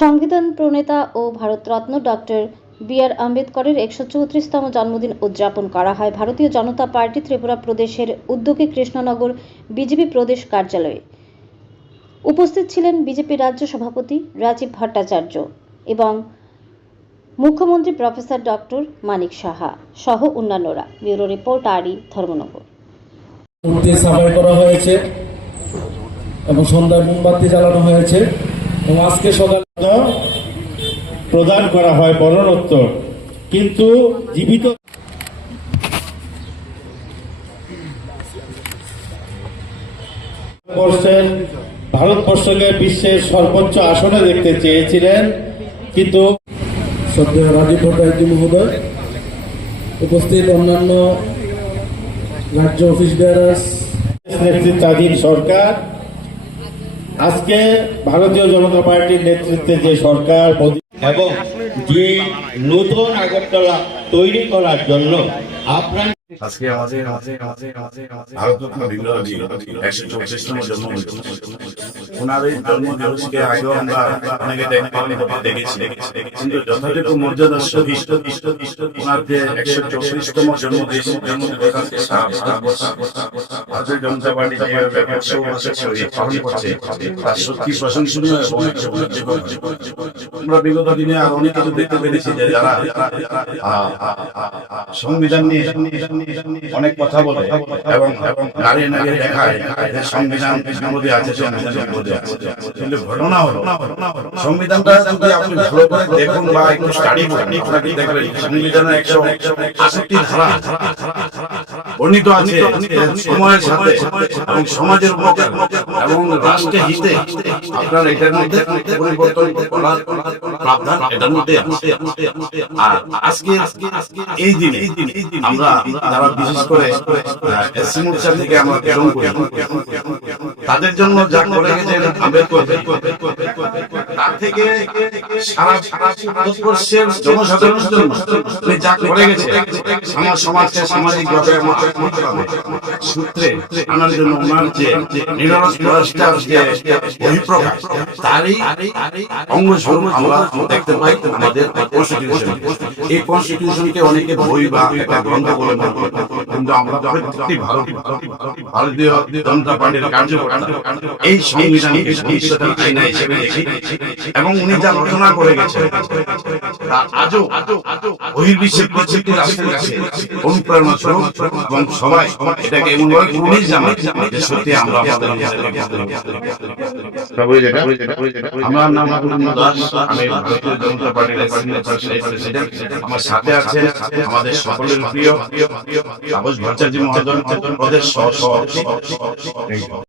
সংবিধান প্রণেতা ও ভারতরত্ন ডক্টর বি আর আম্বেদকরের একশো চৌত্রিশতম জন্মদিন উদযাপন করা হয় ভারতীয় জনতা পার্টি ত্রিপুরা প্রদেশের উদ্যোগে কৃষ্ণনগর বিজেপি প্রদেশ কার্যালয়ে। উপস্থিত ছিলেন বিজেপি রাজ্য সভাপতি রাজীব ভট্টাচার্য এবং মুখ্যমন্ত্রী প্রফেসর ডক্টর মানিক সাহা সহ অন্যান্যরা। ব্যুরো রিপোর্ট আরই ধর্মনগর। করা হয়েছে এবং সন্ধ্যায় মোমবাতি জ্বালানো হয়েছে। আজকে সকাল প্রদান করা হয় মরণোত্তর কিন্তু জীবিত ভারতবর্ষকে বিশ্বের সর্বোচ্চ আসনে দেখতে চেয়েছিলেন কিন্তু রাজীব ভট্টাচার্য মহোদয় উপস্থিত অন্যান্য রাজ্য অফিস বেয়ারার্স নেতৃত্বাধীন সরকার আজকে ভারতীয় জনতা পার্টির নেতৃত্বে যে সরকার এবং যে নতুন আগরতলা তৈরি করার জন্য আপনার আজকে আমাদের একশো আমরা অনেকে দেখেছি। কিন্তু যথাযথ মর্যাদা ওনার যে একশো চৌত্রিশতম জন্মদিন ভারতীয় জনতা তার সত্যি প্রশংসনীয় আমরা বিগত দিনে আর অনেক কিছু দেখতে পেরেছি যে যারা সংবিধান নিয়ে অনেক কথা বলে এবং নাড়িয়ে নাড়িয়ে দেখায় সংবিধান আছে, সংবিধান কিন্তু ঘটনা হলো সংবিধানটা যদি আপনি ভালো করে দেখুন বা একটু স্টাডি করেন আপনাকে দেখবেন সংবিধানের একশো আষট্টি ধারা বর্ণিত আছে সময়ের সাথে এবং সমাজের উপকার এবং রাষ্ট্রের হিতে আপনার এটার মধ্যে পরিবর্তন করার প্রাবধান এটার মধ্যে আছে। আর আজকে এই দিনে আমরা যারা বিশেষ করে এসসি মোর্চা থেকে আমরা প্রেরণ করি তাদের জন্য যা করে গেছেন আম্বেদকর তার থেকে সারা দেখতে পাই আমাদের কনস্টিটিউশন এই অনেকে বই বা গ্রন্থ বলে কিন্তু আমরা ভারতীয় জনতা পার্টির কার্যকর্তা। এই সংবিধানকে ভবিষ্যতের আইনা হিসেবে দেখি এবং উনি যা রচনা করে গেছেন তা আজও বহির্বিশ্বের প্রত্যেকটি রাষ্ট্রের কাছে অনুপ্রেরণা স্বরূপ এবং সবাই এটাকে এমনভাবে উনিশ জানায় যে সত্যি আমরা আমার নাম দাস আমি ভারতীয় জনতা পার্টির আমার সাথে আছেন আমাদের সকলের প্রিয় তাপস ভট্টাচার্য মহাজন প্রদেশ সহ